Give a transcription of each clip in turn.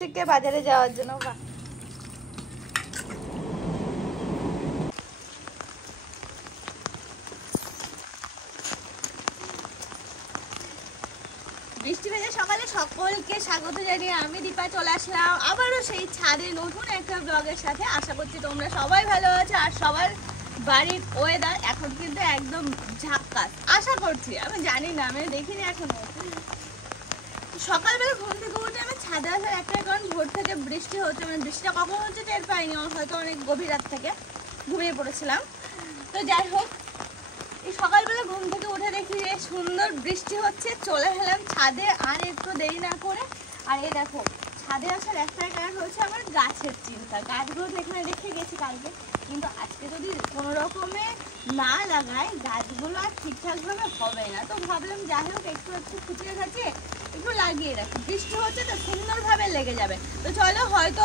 থেকে বাজারে যাওয়ার জন্য বৃষ্টি ভেজা সকালে সকলকে স্বাগত জানিয়ে আমি দীপা চলে আসলাম আবারও সেই ছাদে নতুন একটা ব্লগের সাথে। আশা করছি তোমরা সবাই ভালো আছো আর সবার বাড়ির ওয়েদার এখন কিন্তু একদম ঝাক্কাস। আশা করছি, আমি জানি না, আমি দেখিনি এখনো। সকালবেলা ঘুম থেকে উঠে আমি ছাদে আসার একটা কারণ ভোর থেকে বৃষ্টি হচ্ছে, মানে বৃষ্টিটা কখন হচ্ছে টের পাইনি, হয়তো অনেক গভীর রাত থেকে ঘুমিয়ে পড়েছিলাম। তো যাই হোক, এই সকালবেলা ঘুম থেকে উঠে দেখি যে সুন্দর বৃষ্টি হচ্ছে, চলে গেলাম ছাদে আর একটু দেরি না করে। আর এই দেখো, ছাদে আসার একটাই কারণ হচ্ছে আমার গাছের চিন্তা। গাছগুলো এখানে রেখে গেছি কালকে, কিন্তু আজকে যদি কোনো রকমে না লাগাই গাছগুলো আর ঠিকঠাকভাবে হবে না। তো ভাবলাম যাই হোক একটু একটু খুঁচিয়ে খাচিয়ে একটু লাগিয়ে রাখি, বৃষ্টি হচ্ছে তো সুন্দরভাবে লেগে যাবে। তো চলো, হয়তো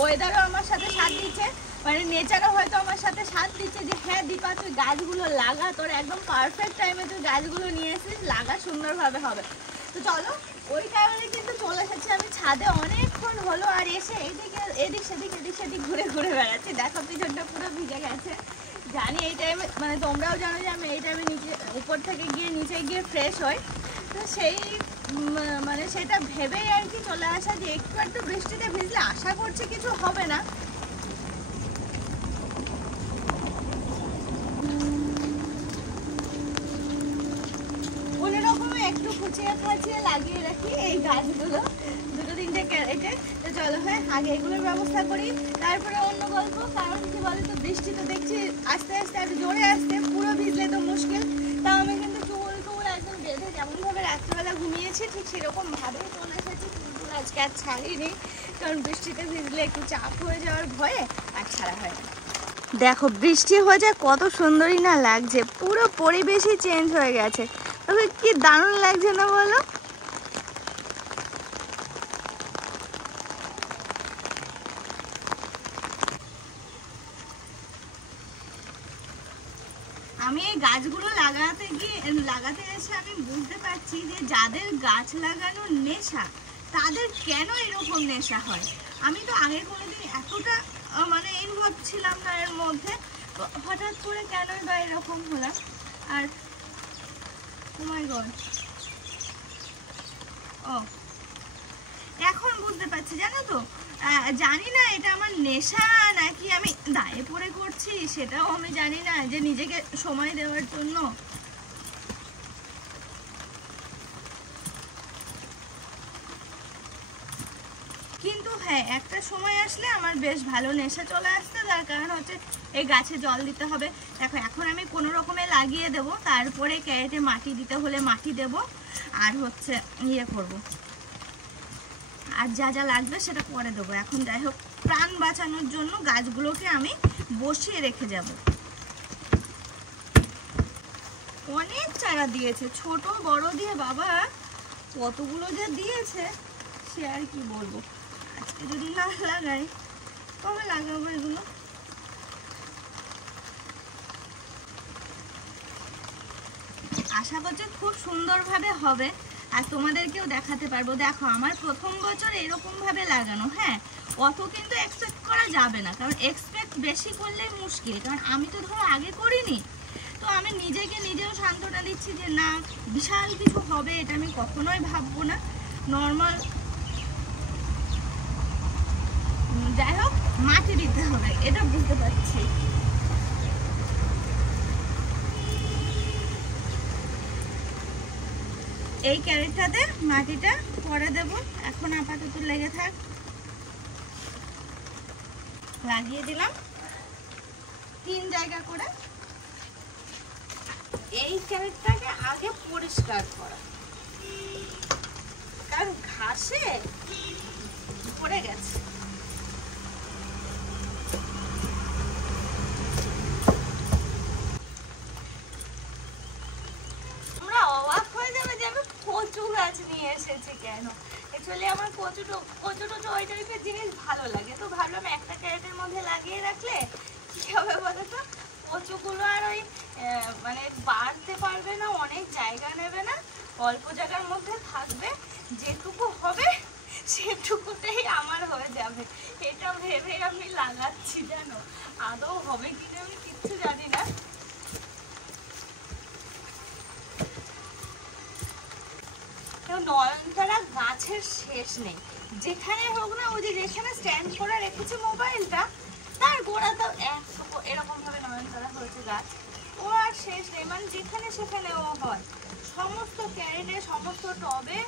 ওয়েদারও আমার সাথে সাথ দিচ্ছে, মানে নেচারও হয়তো আমার সাথে সাথ দিচ্ছে যে হ্যাঁ দীপা তুই গাছগুলো লাগা, তোর একদম পারফেক্ট টাইমে তুই গাছগুলো নিয়ে এসেছিস, লাগা, সুন্দরভাবে হবে। তো চলো, ওই টাইমে কিন্তু চলে এসেছি আমি ছাদে, অনেকক্ষণ হলো। আর এসে এদিক সেদিক ঘুরে ঘুরে বেড়াচ্ছি। দেখো পিছনটা পুরো ভিজে গেছে। জানি এই টাইমে, মানে তোমরাও জানো যে আমি এই টাইমে নিচে উপর থেকে গিয়ে নিচে গিয়ে ফ্রেশ হই। তো সেই মানে সেটা ভেবেই আর কি চলে আসা যে একটু বৃষ্টিতে ভিজলে আশা করছি কিছু হবে না। কোনোরকমে একটু খুঁচিয়ে খাচিয়ে লাগিয়ে রাখি এই গাছগুলো, দুটো তিনটে কেটে। তো চলো হ্যাঁ, আগে এগুলোর ব্যবস্থা করি, তারপরে অন্য গল্প। কারণ কি বলতো, বৃষ্টি তো দেখছি আস্তে আস্তে আর জোরে আসতে, পুরো ভিজলে তো মুশকিল। তাও আমি কিন্তু চুল একদম বেঁধে যেমনভাবে রাত্রিবেলা ঘুমিয়েছি ঠিক সেরকম ভাবেই চলে এসেছি, কিন্তু আজকে আর ছাড়িনি। কারণ বৃষ্টিতে ভিজলে একটু চাপ হয়ে যাওয়ার ভয়ে আর ছাড়া হয় না। দেখো বৃষ্টি হয়ে যায় কত সুন্দরই না লাগছে, পুরো পরিবেশই চেঞ্জ হয়ে গেছে। তবে কি দারুণ লাগছে না বলো? আমি এই গাছগুলো লাগাতে এসে আমি বুঝতে পারছি যে যাদের গাছ লাগানোর নেশা তাদের কেন এরকম নেশা হয়। আমি তো আগে কোনোদিন এতটা মানে ইনভলভ ছিলাম না এর মধ্যে, হঠাৎ করে কেনই বা এরকম হলাম। আর ও মাই গড, ও এখন বুঝতে পারছি, জানো তো, জানি না এটা আমার নেশা নাকি আমি দায়ে পড়ে করছি, সেটাও আমি জানি না, যে নিজেকে সময় দেওয়ার জন্য। কিন্তু হ্যাঁ, একটা সময় আসলে আমার বেশ ভালো নেশা চলে আসছে, তার কারণ হচ্ছে এই গাছে জল দিতে হবে। দেখো এখন আমি কোনো রকমে লাগিয়ে দেব, তারপরে ক্যারেটে মাটি দিতে হলে মাটি দেব, আর হচ্ছে ইয়ে করব, আর যা যা লাগবে সেটা পরে দেবো। এখন যাই হোক, প্রাণ বাঁচানোর জন্য গাছগুলোকে আমি বসিয়ে রেখে যাব। অনেক চারা দিয়েছে, ছোট বড় দিয়ে বাবা কতগুলো যে দিয়েছে সে আর কি বলবো। আজকে যদি না লাগাই কবে লাগাবো এগুলো? আশা করছি খুব সুন্দরভাবে হবে আর তোমাদেরকেও দেখাতে পারবো। দেখো আমার প্রথম বছর এরকম ভাবে লাগানো, হ্যাঁ অত কিন্তু এক্সপেক্ট করা যাবে না, কারণ এক্সপেক্ট বেশি করলেই মুশকিল। কারণ আমি তো ধরো আগে করিনি, তো আমি নিজেও সান্ত্বনা দিচ্ছি যে না বিশাল কিছু হবে এটা আমি কখনোই ভাববো না, নর্মাল। যাই হোক, মাটি দিতে হবে এটা বুঝতে পারছি। এই ক্যারেটটাতে মাটিটা পরে দেব, এখন আপাতত লেগে থাক। লাগিয়ে দিলাম 3 জায়গা করে। এই ক্যারেটটাকে আগে পরিষ্কার করা, কারণ ঘাসে পড়ে গেছে। কচু গাছ নিয়ে এসেছি কেন? অ্যাকচুয়ালি আমার কচু ওই টাইপের জিনিস ভালো লাগে, তো ভাবলাম একটা ক্যারেটের মধ্যে লাগিয়ে রাখলে কি হবে বলতো, কচুগুলো আর ওই মানে বাড়তে পারবে না, অনেক জায়গা নেবে না, অল্প জায়গার মধ্যে থাকবে, যেটুকু হবে সেটুকুতেই আমার হয়ে যাবে, এটা ভেবে আমি লাগাচ্ছি। জানো আদৌ হবে কিনা আমি কিচ্ছু জানি না। নয়নতারা গাছের শেষ নেই, যেখানে হোক না, ওই যে যেখানে স্ট্যান্ড করে রেখেছে মোবাইলটা তার গোড়াতে এরকম ভাবে নয়নতারা হয়েছে গাছ, ও আর শেষ নেই। মানে যেখানে সেখানে ও হয়, সমস্ত ক্যারেটে সমস্ত টবে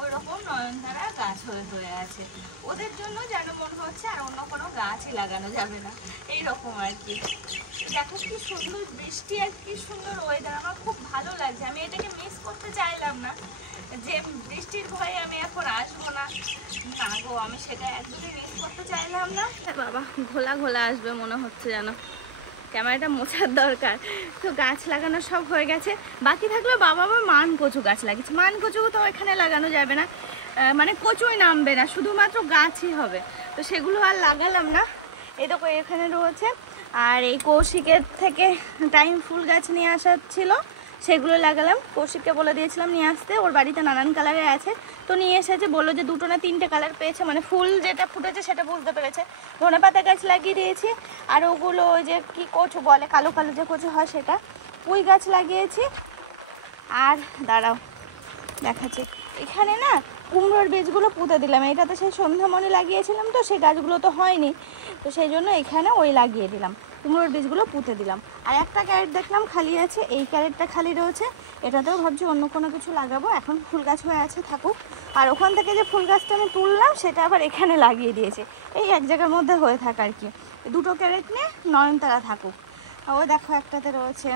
ওই রকম নয়নতারা গাছ হয়ে আছে। ওদের জন্য যেন মনে হচ্ছে আর অন্য কোনো গাছই লাগানো যাবে না, এইরকম আর কি। দেখো কি সুন্দর বৃষ্টি আর কি সুন্দর ওয়েদার, আমার খুব ভালো লাগছে। আমি এটাকে মিস করতে চাইলাম না, যে বৃষ্টির ভয়ে আমি এখন আসবো না, না গো, আমি সেটা একদমই মিস করতে চাইলাম না। বাবা ঘোলা ঘোলা আসবে মনে হচ্ছে, জানো ক্যামেরাটা মোছার দরকার। তো গাছ লাগানো সব হয়ে গেছে, বাকি থাকলো বাবা আবার মান কচু গাছ লাগিয়েছে। মান কচু তো এখানে লাগানো যাবে না, মানে কচুই নামবে না, শুধুমাত্র গাছই হবে। তো সেগুলো আর লাগালাম না। এই দেখো এখানে রয়েছে। আর এই কৌশিকের থেকে টাইম ফুল গাছ নিয়ে আসা ছিল, সেগুলো লাগালাম। কৌশিককে বলে দিয়েছিলাম নিয়ে আসতে, ওর বাড়িতে নানান কালারের আছে, তো নিয়ে এসেছে। বললো যে 2টো না 3টে কালার পেয়েছে, মানে ফুল যেটা ফুটেছে সেটা বুঝতে পেরেছে। ধনেপাতা গাছ লাগিয়ে দিয়েছি, আর ওগুলো ওই যে কি কচু বলে, কালো কালো যে কচু হয় সেটা, পুঁই গাছ লাগিয়েছি। আর দাঁড়াও দেখাচ্ছি, এখানে না কুমড়োর বীজগুলো পুঁতে দিলাম। এটাতে সেই সন্ধ্যামণি লাগিয়েছিলাম, তো সেই গাছগুলো তো হয়নি, তো সেই জন্য এখানে ওই লাগিয়ে দিলাম, কুমড়োর বীজগুলো পুঁতে দিলাম। আর একটা ক্যারেট দেখলাম খালি আছে, এই ক্যারেটটা খালি রয়েছে, এটাতেও ভাবছি অন্য কোনো কিছু লাগাবো। এখন ফুল গাছ হয়ে আছে থাকুক। আর ওখান থেকে যে ফুল গাছটা আমি তুললাম সেটা আবার এখানে লাগিয়ে দিয়েছে, এই এক জায়গার মধ্যে হয়ে থাকা আর কি। 2টো ক্যারেট নিয়ে নয়নতারা থাকুক। ও দেখো একটাতে রয়েছে,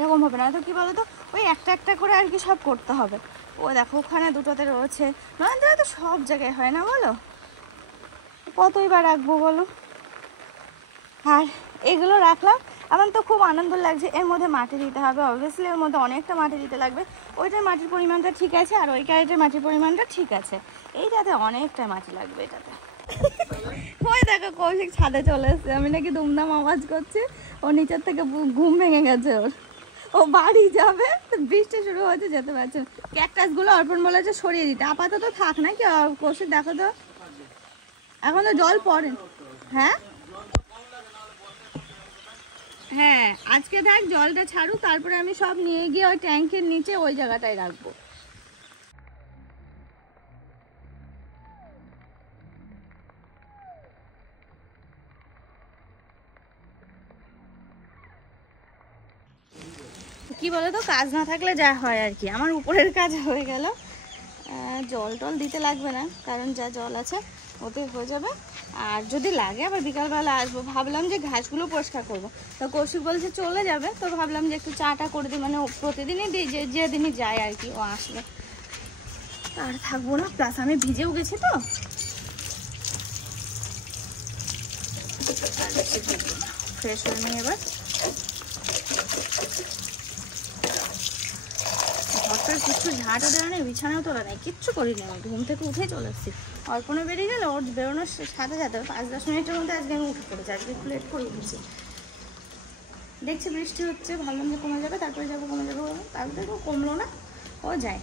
এরকম হবে না তো, কী বলো তো, ওই একটা একটা করে আর কি সব করতে হবে। ও দেখো ওখানে 2টোতে রয়েছে। নয়নতারা তো সব জায়গায় হয় না বলো, কতই বা রাখবো বলো। আর এগুলো রাখলাম, আমার তো খুব আনন্দ লাগছে। এর মধ্যে মাটি দিতে হবে, অবভিয়াসলি এর মধ্যে অনেকটা মাটি দিতে লাগবে। ওইটার মাটির পরিমাণটা ঠিক আছে, আর ওই ক্যারেটের মাটির পরিমাণটা ঠিক আছে, এইটাতে অনেকটা মাটি লাগবে এটাতে। ওই দেখো কৌশিক ছাদে চলে এসছে, আমি নাকি দুমদাম আওয়াজ করছি, ও নিচের থেকে ঘুম ভেঙে গেছে ওর, ও বাড়ি যাবে। বৃষ্টি শুরু হয়েছে, যেতে পারছে। ক্যাকটাসগুলো অর্পণ বলেছে সরিয়ে দিতে, আপাতত থাক না কি কৌশিক, দেখো তো এখন তো জল পড়ে। হ্যাঁ হ্যাঁ, আজকে দেখ জলটা ছাড়ুক, তারপরে আমি সব নিয়ে গিয়ে ওই ট্যাঙ্কের নিচে ওই জায়গাটায় রাখবো। কি বলো তো, কাজ না থাকলে যা হয় আর কি। আমার উপরের কাজ হয়ে গেল, জল টল দিতে লাগবে না, কারণ যা জল আছে ওতে হয়ে যাবে। আর যদি লাগে আবার বিকালবেলা আসবো, ভাবলাম যে ঘাসগুলো পরিষ্কার করবো। তো কৌশিক বলছে চলে যাবে, তো ভাবলাম যে একটু চাটা করে দিই, মানে প্রতিদিনই দিই, যেদিনই যায় আর কি ও আসলে। আর থাকবো না, প্লাস আমি ভিজেও গেছি তো, ফ্রেশ হয়ে নিই এবার। ঘরটার কিছু ঝাঁটা দেওয়া নেই, বিছানাও তোলা নেই, কিচ্ছু করিনি। আমি ঘুম থেকে উঠে চলে এসেছি, অল্পনা বেরিয়ে গেলে ওর বেরোনোর সাথে সাথে 5-10 মিনিটের মধ্যে আজকে আমি উঠে পড়েছি। আজকে একটু লেট করে উঠেছি, দেখছি বৃষ্টি হচ্ছে, ভাবলাম যে কমে যাবে, তারপরে যাবো, কমে যাবো, তারপরে কমলো না, ও যায়।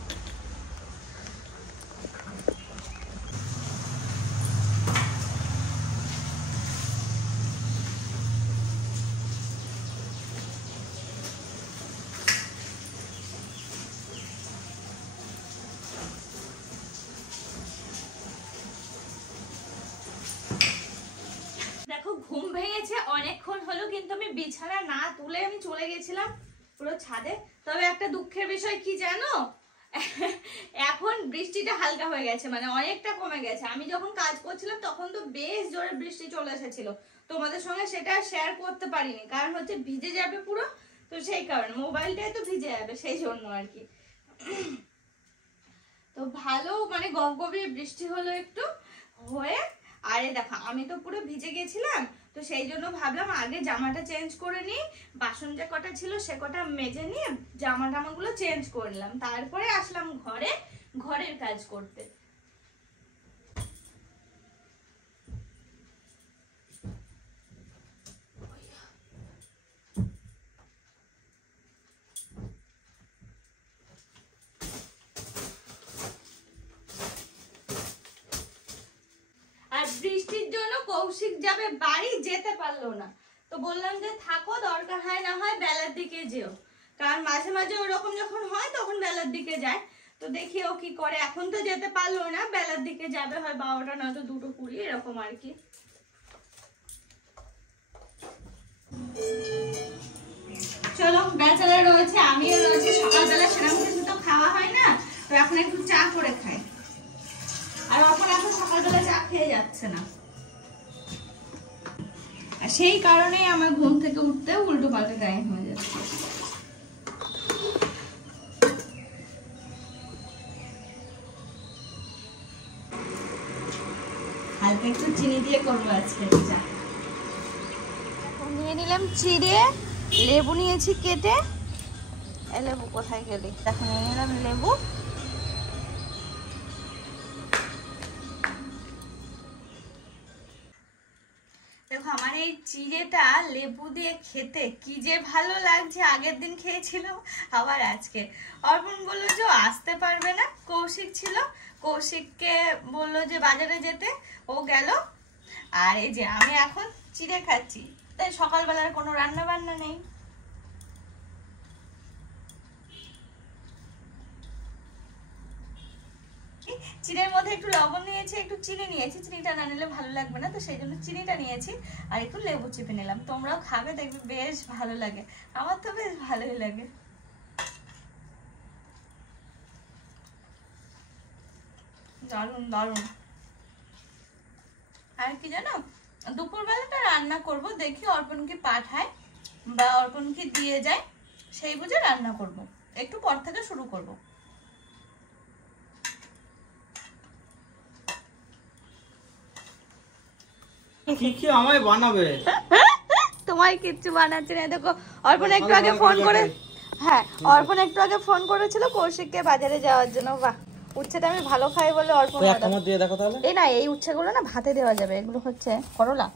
দেখো ঘুম ভেঙেছে অনেকক্ষণ হলো, কিন্তু আমি বিছানা না তুলে আমি চলে গেছিলাম পুরো ছাদে। তবে একটা দুঃখের বিষয় কি জানো, এখন বৃষ্টিটা হালকা হয়ে গেছে, মানে অনেকটা কমে গেছে। আমি যখন কাজ করছিলাম তখন তো বেশ জোরে বৃষ্টি চলে এসেছিল, তোমাদের সঙ্গে সেটা শেয়ার করতে পারিনি, কারণ হচ্ছে ভিজে যাবে পুরো, তো সেই কারণে মোবাইলটাই তো ভিজে যাবে, সেই জন্য আর কি। তো ভালো মানে গভীর বৃষ্টি হলো একটু হয়ে। আরে দেখো আমি তো পুরো ভিজে গেছিলাম, তো সেই জন্য ভাবলাম আগে জামাটা চেঞ্জ করে নিই, বাসন যে কটা ছিল সে কটা মেজে নিয়ে জামা টামাগুলো চেঞ্জ করলাম, তারপরে আসলাম ঘরের কাজ করতে। বৃষ্টির জন্য কৌশিক যাবে বাড়ি, যেতে পারলো না। তো বললাম যে থাকো, দরকার হয় না হয় বেলার দিকে যেও, কারণ মাঝে মাঝে ওরকম যখন হয় তখন বেলার দিকে যায়। তো দেখি ও কি করে। এখন তো যেতে পারলো না, বেলার দিকে যাবে, হয় 12টা নয়তো 2:20 এরকম আর কি। চলো, বেচারা রয়েছে, আমিও রয়েছে, সকালবেলা সেরকম কিছু তো খাওয়া হয় না, তো এখন একটু চা করে খাই। আর এখন সকালবেলা চা খেয়ে যাচ্ছে না, আর সেই কারণেই আমার ঘুম থেকে উঠতে উল্টো পাল্টা টাইম হয়ে যাচ্ছে। হালকা একটু চিনি দিয়ে করবো আজকে চা। নিয়ে নিলাম চিড়ে, লেবু নিয়েছি কেটে। লেবু কোথায় গেলি? এখন নিয়ে নিলাম লেবু। দেখো আমার এই চিড়েটা লেবু দিয়ে খেতে কি যে ভালো লাগছে। আগের দিন খেয়েছিলাম, আবার আজকে। অর্পণ বললো যে আসতে পারবে না, কৌশিক ছিল, কৌশিককে বললো যে বাজারে যেতে, ও গেল। আর এই যে আমি এখন চিড়ে খাচ্ছি, তাই সকালবেলার কোনো রান্না বান্না নেই। চিনির মধ্যে একটু লবণ নিয়েছি, একটু চিনি নিয়েছি, চিনিটা না নিলে ভালো লাগবে না, তো সেই জন্য চিনিটা নিয়েছি, আর একটু লেবু চিপে নিলাম। তোমরাও খাবে, দেখবে বেশ ভালো লাগে, আমার তো বেশ ভালোই লাগে। দারুন দারুন। আর কি জানো, দুপুরবেলাটা রান্না করব, দেখি অর্পণকে পাঠায় বা অর্পণকে দিয়ে যায়, সেই বুঝে রান্না করব, একটু পর থেকে শুরু করব। কি কি আমায় বানাবে? তোমায় কিচ্ছু বানাচ্ছে না। দেখো অর্পণ একটু আগে ফোন করে, হ্যাঁ অর্পণ একটু আগে ফোন করেছিল কৌশিককে বাজারে যাওয়ার জন্য। বাহ, উচ্ছেটা আমি ভালো খাই বলে অর্পণ আমার দিয়ে দেখো তাহলে। এই না, এই উচ্ছেগুলো না ভাতে দেওয়া যাবে, এগুলো হচ্ছে করলা।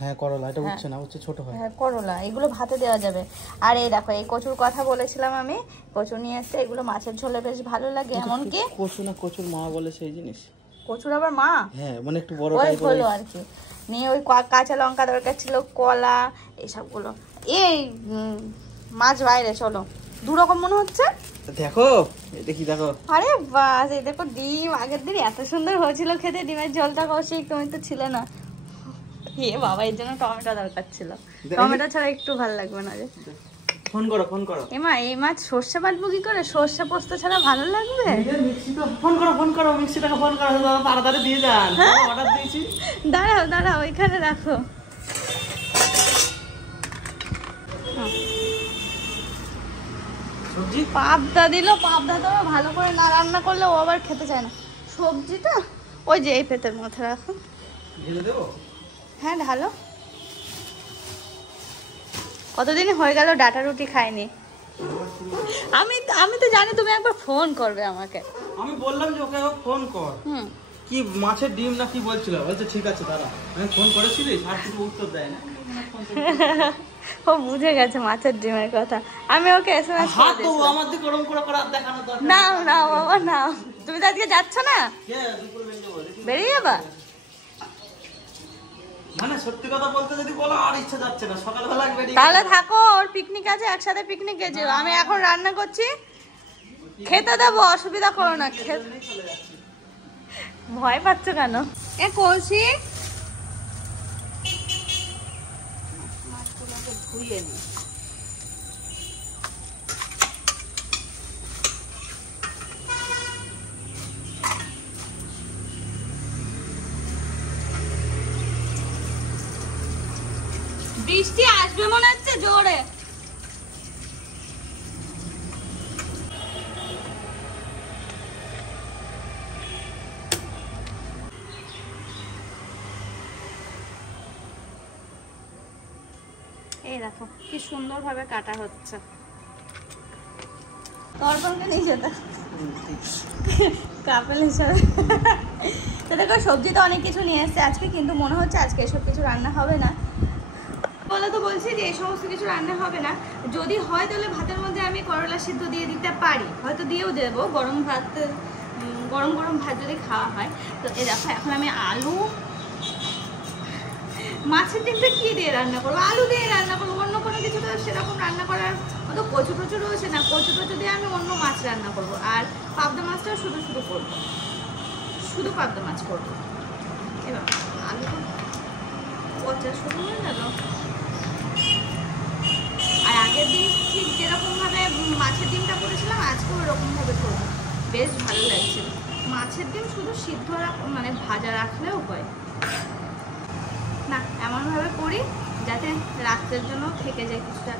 হ্যাঁ করলা, এটা উচ্ছে না, উচ্ছে ছোট হয়। হ্যাঁ করলা, এগুলো ভাতে দেওয়া যাবে। আর এই দেখো এই কচুর কথা বলেছিলাম আমি, কচু নিয়ে এসছে, এগুলো মাছের ঝোলে বেশ ভালো লাগে। এমনকি কচু না, কচুর মা বলে সেই জিনিস। কচুর আবার মা? হ্যাঁ মানে একটু বড় টাইপের হলো আর কি। নিয়ে ওই কাঁচা লঙ্কা দরকার ছিল, কলা, এইসবগুলো। এই মাছ বাইরে, চলো। দু রকম মনে হচ্ছে, দেখো এটা কি দেখো। আরে বাস, এই দেখো ডিম। আগের দিন এত সুন্দর হয়েছিল খেতে, ডিমের ঝোলটা। কৌশিক তুমি তো ছিলে না। এ বাবা, এর জন্য টমেটো দরকার ছিল, টমেটো ছাড়া একটু ভালো লাগবে না। ফোন করো ফোন করো। এমা এই মাছ সর্ষে বাটবো কি করে? সর্ষে পোস্ত ছাড়া ভালো লাগবে? ফোন করো ফোন করো, মিক্সিটাকে ফোন করো, তাড়াতাড়ি দিয়ে যান, অর্ডার দিয়েছি। দাঁড়াও দাঁড়াও, এখানে রাখো। সবজি পাবদা দিল, পাবদা তো ভালো করে না রান্না করলে ও আবার খেতে চায় না। সবজিটা ওই যে এই পেটের মধ্যে রাখো। ঢেলে দেবো? হ্যাঁ ঢালো। কতদিন হয়ে গেল ডাটা রুটি খাইনি। আমি তো জানি তুমি একবার ফোন করবে আমাকে। আমি বললাম যে ওকে ফোন কর। কি মাছের ডিম না কি বলছিল, বলছে ঠিক আছে দাঁড়া। আমি ফোন করেছিলিস, আর কিছু উত্তর দেয় না। ও বুঝে গেছে মাছের ডিমের কথা। আমি ওকে এসএমএস করে দিয়েছি। হাত তো আমার দিকে গরম করে আর দেখানো দরকার না না বাবা না। তুমি তো আজকে যাচ্ছ না? বেরিয়ে যাবা? মানে সত্যি কথা বলতে যদি বলো আর ইচ্ছা যাচ্ছে না, সকালবেলা বেরিয়ে তাহলে থাকো, ওর পিকনিক আছে, একসাথে পিকনিকে যেও। আমি এখন রান্না করছি, খেতে দেবো, অসুবিধা করো না। ভয় পাচ্ছ কেন? এ কৌশিক, মাছগুলোকে ধুয়ে নি। বৃষ্টি আসবে মনে হচ্ছে জোরে। এই দেখো কি সুন্দর ভাবে কাটা হচ্ছে। অর্পণকে নিয়ে যেতে কাপেল হিসাবে। তো দেখো সবজি তো অনেক কিছু নিয়ে এসছে আজকে, কিন্তু মনে হচ্ছে আজকে এসব কিছু রান্না হবে না। বলে তো বলছি যে এই সমস্ত কিছু রান্না হবে না। যদি হয় তাহলে ভাতের মধ্যে আমি করলা সিদ্ধ দিয়ে দিতে পারি, হয়তো দিয়েও দেবো। গরম গরম ভাত যদি খাওয়া হয়। তো এই দেখো এখন আমি আলু মাছের ডিমটা কি দিয়ে রান্না করবো? আলু দিয়ে রান্না করবো, অন্য কোনো কিছু তো সেরকম রান্না করার মতো কচু টচু রয়েছে না। কচু টচু দিয়ে আমি অন্য মাছ রান্না করবো। আর পাবদা মাছটাও শুধু শুধু করবো, শুধু পাবদা মাছ করবো। এবার আলু তো পচা শুরু হয়ে গেল। আর আগের দিন ঠিক যেরকমভাবে মাছের ডিমটা করেছিলাম আজকেও ওরকমভাবে করবো, বেশ ভালো লাগছে। মাছের ডিম শুধু সিদ্ধ মানে ভাজা রাখলেও হয় না, এমনভাবে করি যাতে রাত্রের জন্য থেকে যায় কিছুটা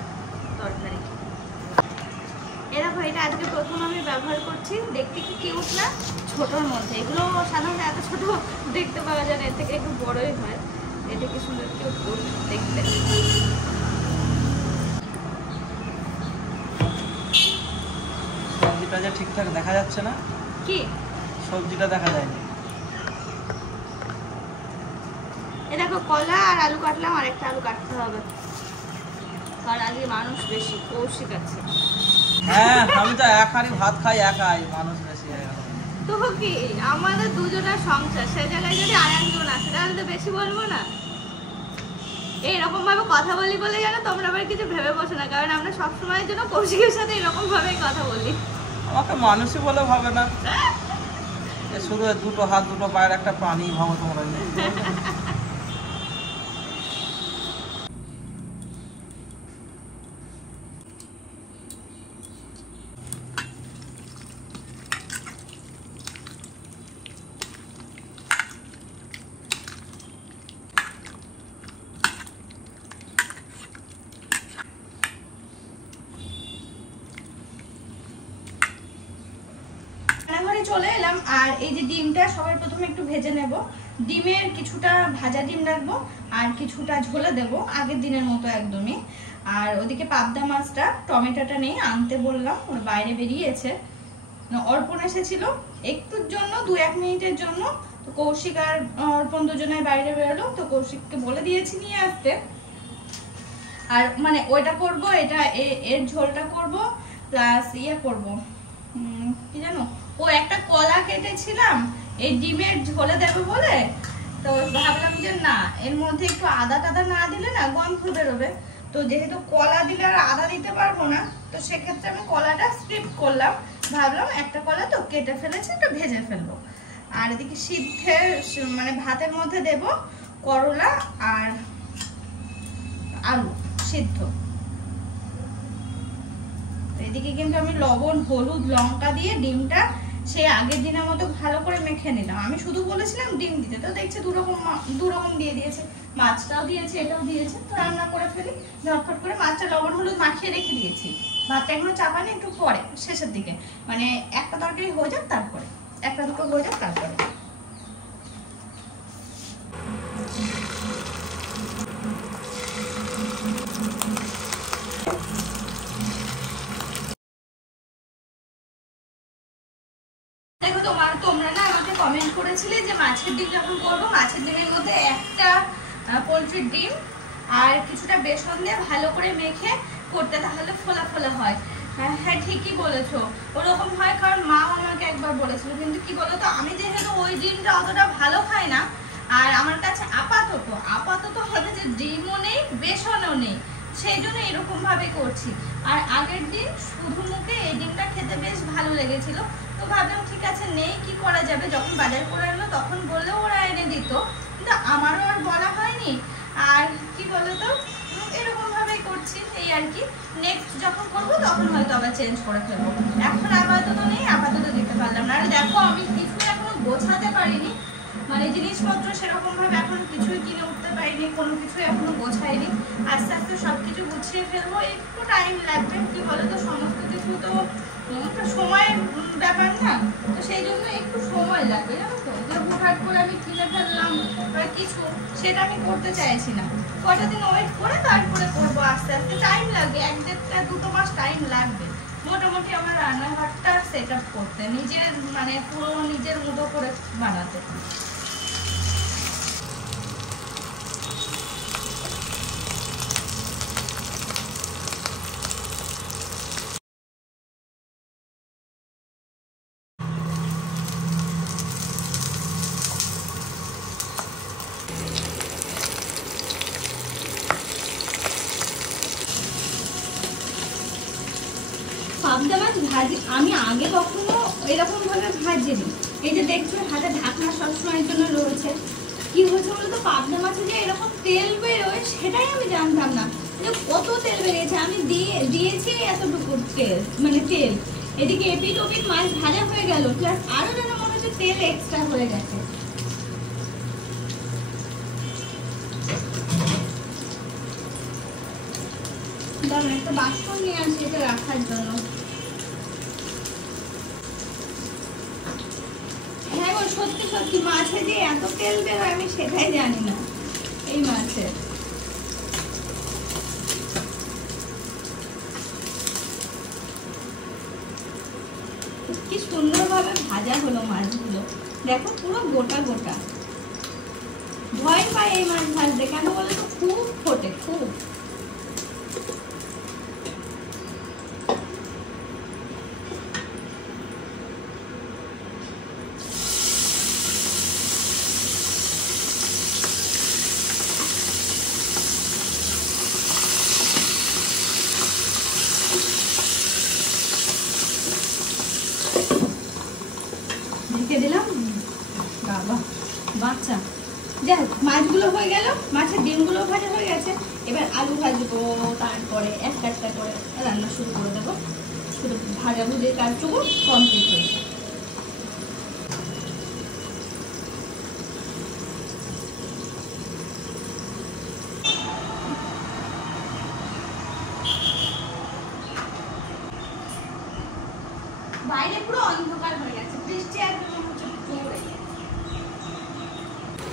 তরকারি। এরকম এটা আজকে প্রথম আমি ব্যবহার করছি। দেখতে কি কিউট না? ছোটোর মধ্যে এগুলো সাধারণত এত ছোট দেখতে পাওয়া যায় না, এর থেকে একটু বড়ই হয়। এটা কি সুন্দর কিউট দেখতে। সবজিটা যে ঠিকঠাক দেখা যাচ্ছে না। কি সবজিটা দেখা যায়নি। এ দেখো কলা আর আলু কাটলাম, আর একটা আলু কাটতে হবে কারণ আজকে মানুষ বেশি, কৌশিক আছে। হ্যাঁ আমি তো এক হাঁড়ি ভাত খাই একাই, মানুষ বেশি হয়ে গেল। তো কি আমাদের দুজনের সংসার, সেই জায়গায় যদি আর একজন আসে তাহলে তো বেশি বলবো না। এইরকম ভাবে কথা বলি বলে জানো তোমরা আবার কিছু ভেবে বসো না, কারণ আমরা সবসময়ের জন্য কৌশিকের সাথে এরকম ভাবেই কথা বলি। আমাকে মানুষই বলে ভাবে না, শুধু দুটো হাত দুটো পায়ের একটা প্রাণী ভাবো তোমরা। রান্নাঘরে চলে এলাম, আর এই যে ডিমটা সবার প্রথমে একটু ভেজে নেব। ডিমের কিছুটা ভাজা ডিম রাখবো আর কিছুটা ঝোলে দেবো আগের দিনের মতো একদমই। আর ওদিকে পাবদা মাছটা টমেটোটা নেই, আনতে বললাম, ওর বাইরে বেরিয়েছে। অর্পণ এসেছিল একটুর জন্য, 2-1 মিনিটের জন্য। তো কৌশিক আর অর্পণ দুজনের বাইরে বেরোলো, তো কৌশিককে বলে দিয়েছি নিয়ে আসতে। আর মানে ওইটা করব, এটা এর ঝোলটা করব, প্লাস ইয়ে করব কি জানো, ও একটা কলা কেটেছিলাম এই ডিমের ঝোলে দেবে বলে, তো ভাবলাম যে না এর মধ্যে একটু আদা টাদা না দিলে না গন্ধ বেরোবে। তো যেহেতু কলা দিলে আর আদা দিতে পারবো না, তো সেক্ষেত্রে আমি কলাটা স্কিপ করলাম। ভাবলাম একটা কলা তো কেটে ফেলেছি, একটু ভেজে ফেলবো। আর এদিকে সিদ্ধের মানে ভাতের মধ্যে দেব করলা আর আলু সিদ্ধ। এদিকে কিন্তু আমি লবণ হলুদ লঙ্কা দিয়ে ডিমটা সেই আগের দিনের মতো ভালো করে মেখে নিলাম। আমি শুধু বলেছিলাম ডিম দিতে, তো দেখছি দু রকম দিয়ে দিয়েছে, মাছটাও দিয়েছে এটাও দিয়েছে। তো রান্না করে ফেলি ঝটফট করে। মাছটা লবণ হলুদ মাখিয়ে রেখে দিয়েছি, ভাতটা এখনো চাপানি, একটু পরে শেষের দিকে, মানে একটা তরকারি হয়ে যাক তারপরে, একটা দুটো হয়ে যাক তারপরে। দেখো তোমরা না আমাকে কমেন্ট করেছিলে যে মাছের ডিম যখন করবো মাছের ডিমের মধ্যে একটা পোলট্রির ডিম আর কিছুটা বেসন দিয়ে ভালো করে মেখে করতে, তাহলে ফোলা ফোলা হয়। হ্যাঁ ঠিকই বলেছো, ওরকম হয়, কারণ মাও আমাকে একবার বলেছিল। কিন্তু কি বলতো, আমি যেহেতু ওই ডিমটা অতটা ভালো খাই না, আর আমার কাছে আপাতত হবে যে ডিমও নেই বেসনও নেই, সেই জন্য এরকম ভাবে করছি। আর আগের দিন শুধু মুখে এই ডিমটা খেতে বেশ ভালো লেগেছিল, তো ভাবলাম ঠিক আছে নেই কি করা যাবে। যখন বাজার করে আনলো তখন বললেও ওরা এনে দিত, কিন্তু আমারও আর বলা হয়নি। আর কি বলতো এরকম ভাবেই করছি, এই আর কি। নেক্সট যখন করবো তখন হয়তো আবার চেঞ্জ করে ফেলবো, এখন আপাতত নেই, আপাতত দিতে পারলাম না। আর দেখো আমি কিছু এখনো গোছাতে পারিনি, মানে জিনিসপত্র সেরকম ভাবে এখন কিছুই কিনে উঠতে পারিনি, কোনো কিছুই এখনো গোছাইনি। আস্তে আস্তে সবকিছু গুছিয়ে ফেলবো, একটু টাইম লাগবে। কি বলতো সমস্ত কিছু তো সময়ের ব্যাপার না, তো সেই জন্য একটু সময় লাগবে জানো তো। যে হুটহাট করে আমি কিনে ফেললাম বা কিছু, সেটা আমি করতে চাইছি না। কটা দিন ওয়েট করে তারপরে করবো, আস্তে আস্তে টাইম লাগবে, 1-2 মাস টাইম লাগবে মোটামুটি আমার রান্নাঘরটা সেট আপ করতে, নিজের মানে পুরো নিজের মতো করে বানাতে। মাছ ভাজি আমি আগে কখনো এরকম ভাবে ভাজিনি। এই যে দেখছো হাতে ঢাকনা সবসময়ের জন্য রয়েছে। কি হয়েছে বলতো, পাবদা মাছে যে এরকম তেল বেরোয় সেটাই আমি জানতাম না, যে কত তেল বেরিয়েছে। আমি দিয়েছি এতটুকু তেল, মানে তেল এদিকে এপিট ওপিট মাছ ভাজা হয়ে গেল, প্লাস আরো যেন মনে হচ্ছে তেল এক্সট্রা হয়ে গেছে। দাঁড়ান একটা বাসন নিয়ে আসি এটা রাখার জন্য। হ্যাঁ গো, সত্যি সত্যি মাছে যে এত তেল বেরোয় আমি সেটাই জানি না এই মাছের। কি সুন্দরভাবে ভাজা হলো মাছগুলো, দেখো পুরো গোটা গোটা। ভয় পায় এই মাছ ভাজতে, কেন বলে তো খুব ফোটে, খুব। ঢেকে দিলাম, বাবা বাচ্চা। যাই হোক, মাছগুলো হয়ে গেল, মাছের ডিমগুলো ভাজা হয়ে গেছে। এবার আলু ভাজবো, তারপরে একটা একটা করে রান্না শুরু করে দেবো। শুধু ভাজা ভুজির কাজটুকু কমপ্লিট হয়ে যাবে। বাইরে পুরো অন্ধকার হয়ে গেছে, বৃষ্টি একদম হচ্ছে পড়ে।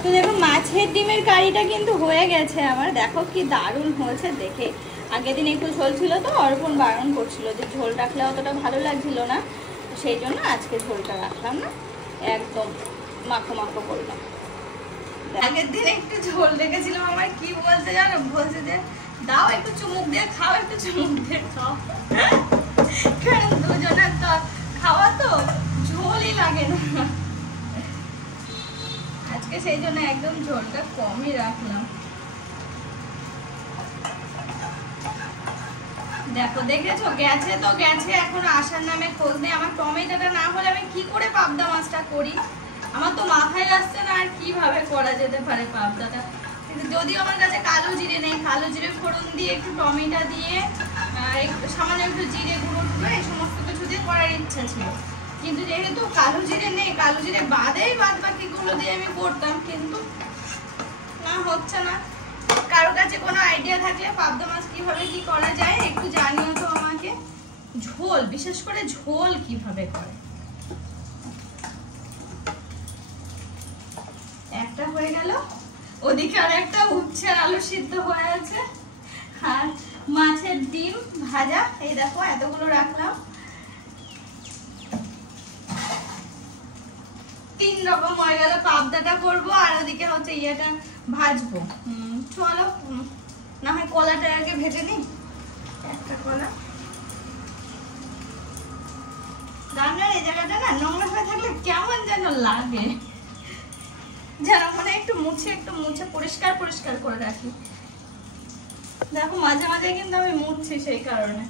তো দেখো মাছের ডিমের কারিটা কিন্তু হয়ে গেছে আমার, দেখো কি দারুণ হয়েছে দেখে। আগের দিন একটু ঝোল ছিল তো অর্পণ বারণ করছিল যে ঝোল রাখলে অতটা ভালো লাগছিল না, সেই জন্য আজকে ঝোলটা রাখলাম না, একদম মাখো মাখো করলাম। আগের দিন একটু ঝোল রেখেছিলাম, আমার কি বলতে জানো, বলছে যে দাও একটু চুমুক দিয়ে খাও, একটু চুমুক দিয়ে খাও। কারণ দুজনের তো খাওয়া তো ঝোলই লাগে না আজকে, সেই জন্য একদম ঝোলটা কমই রাখলাম। দেখো দেখেছো, গেছে তো গেছে, এখন আসার নামে খোঁজ নেই। আমার টমেটোটা না হলে আমি কি করে পাবদা মাছটা করি, আমার তো মাথায় আসছে না আর কিভাবে করা যেতে পারে পাবদাটা। কিন্তু যদিও আমার কাছে কালো জিরে নেই, কালো জিরে ফোড়ন দিয়ে একটু টমেটো দিয়ে সামান্য একটু জিরে গুঁড়ো টুকরো এই সমস্ত কিছু দিয়ে করার ইচ্ছা ছিল, কিন্তু যেহেতু কালো জিরে নেই, কালো জিরে বাদেই বাদ বাকিগুলো দিয়ে আমি করতাম, কিন্তু না হচ্ছে না। কারো কাছে কোনো আইডিয়া থাকলে পাবদা মাছ কিভাবে কি করা যায় একটু জানিও তো আমাকে। ঝোল, বিশেষ করে ঝোল কিভাবে করে। একটা হয়ে গেল, ওদিকে আর একটা উচ্ছে আলু সিদ্ধ হয়ে আছে, আর মাছের ডিম ভাজা এই দেখো এতগুলো রাখলাম। 3 রকম হয়ে গেল, পাবদাটা করবো আর ওদিকে হচ্ছে ইয়েটা ভাজবো। চলো না হয় কলাটা আগে ভেজে নিই, একটা কলা। রান্নার এই জায়গাটা না নোংরা হয়ে থাকলে কেমন যেন লাগে, যেন মনে একটু মুছে পরিষ্কার পরিষ্কার করে রাখি। দেখো মাঝে মাঝে কিন্তু আমি মুছছি সেই কারণে।